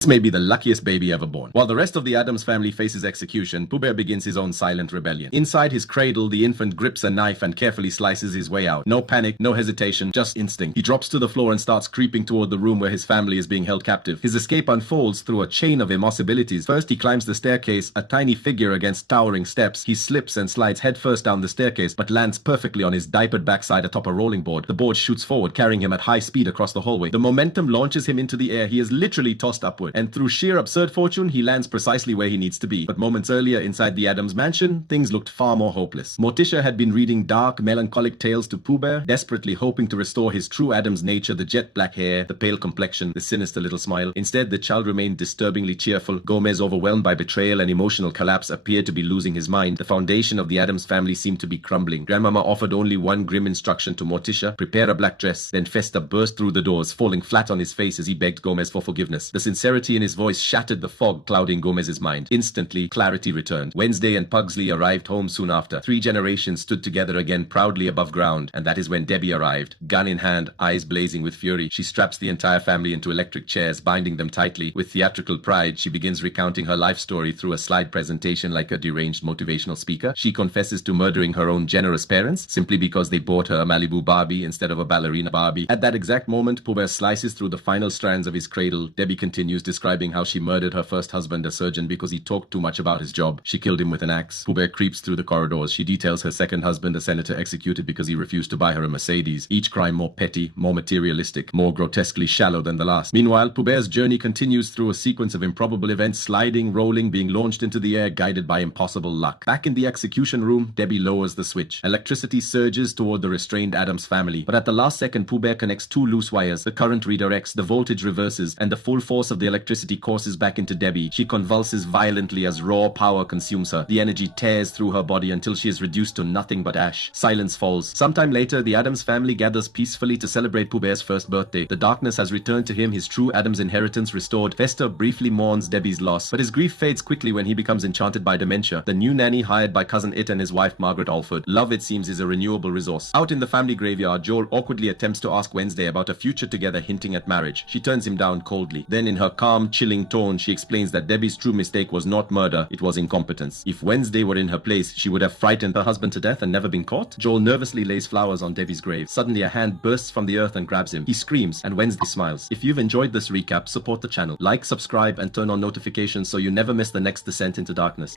This may be the luckiest baby ever born. While the rest of the Addams family faces execution, Pooh Bear begins his own silent rebellion. Inside his cradle, the infant grips a knife and carefully slices his way out. No panic, no hesitation, just instinct. He drops to the floor and starts creeping toward the room where his family is being held captive. His escape unfolds through a chain of impossibilities. First, he climbs the staircase, a tiny figure against towering steps. He slips and slides headfirst down the staircase, but lands perfectly on his diapered backside atop a rolling board. The board shoots forward, carrying him at high speed across the hallway. The momentum launches him into the air. He is literally tossed upward, and through sheer absurd fortune, he lands precisely where he needs to be. But moments earlier, inside the Addams mansion, things looked far more hopeless. Morticia had been reading dark, melancholic tales to Pooh Bear, desperately hoping to restore his true Addams nature, the jet black hair, the pale complexion, the sinister little smile. Instead, the child remained disturbingly cheerful. Gomez, overwhelmed by betrayal and emotional collapse, appeared to be losing his mind. The foundation of the Addams family seemed to be crumbling. Grandmama offered only one grim instruction to Morticia: prepare a black dress. Then Festa burst through the doors, falling flat on his face as he begged Gomez for forgiveness. The sincerity in his voice shattered the fog clouding Gomez's mind. Instantly, clarity returned. Wednesday and Pugsley arrived home soon after. 3 generations stood together again proudly above ground, and that is when Debbie arrived. Gun in hand, eyes blazing with fury, she straps the entire family into electric chairs, binding them tightly. With theatrical pride, she begins recounting her life story through a slide presentation like a deranged motivational speaker. She confesses to murdering her own generous parents simply because they bought her a Malibu Barbie instead of a ballerina Barbie. At that exact moment, Pooh Bear slices through the final strands of his cradle. Debbie continues, describing how she murdered her first husband, a surgeon, because he talked too much about his job. She killed him with an axe. Pooh Bear creeps through the corridors. She details her second husband, a senator, executed because he refused to buy her a Mercedes. Each crime more petty, more materialistic, more grotesquely shallow than the last. Meanwhile, Pooh Bear's journey continues through a sequence of improbable events, sliding, rolling, being launched into the air, guided by impossible luck. Back in the execution room, Debbie lowers the switch. Electricity surges toward the restrained Addams family, but at the last second, Pooh Bear connects 2 loose wires. The current redirects, the voltage reverses, and the full force of the electricity courses back into Debbie. She convulses violently as raw power consumes her. The energy tears through her body until she is reduced to nothing but ash. Silence falls. Sometime later, the Addams family gathers peacefully to celebrate Pooh Bear's first birthday. The darkness has returned to him, his true Addams inheritance restored. Fester briefly mourns Debbie's loss, but his grief fades quickly when he becomes enchanted by dementia. The new nanny hired by Cousin It and his wife Margaret Alford. Love, it seems, is a renewable resource. Out in the family graveyard, Joel awkwardly attempts to ask Wednesday about a future together, hinting at marriage. She turns him down coldly. Then in her calm, chilling tone, she explains that Debbie's true mistake was not murder, it was incompetence. If Wednesday were in her place, she would have frightened her husband to death and never been caught. Joel nervously lays flowers on Debbie's grave. Suddenly a hand bursts from the earth and grabs him. He screams, and Wednesday smiles. If you've enjoyed this recap, support the channel. Like, subscribe, and turn on notifications so you never miss the next descent into darkness.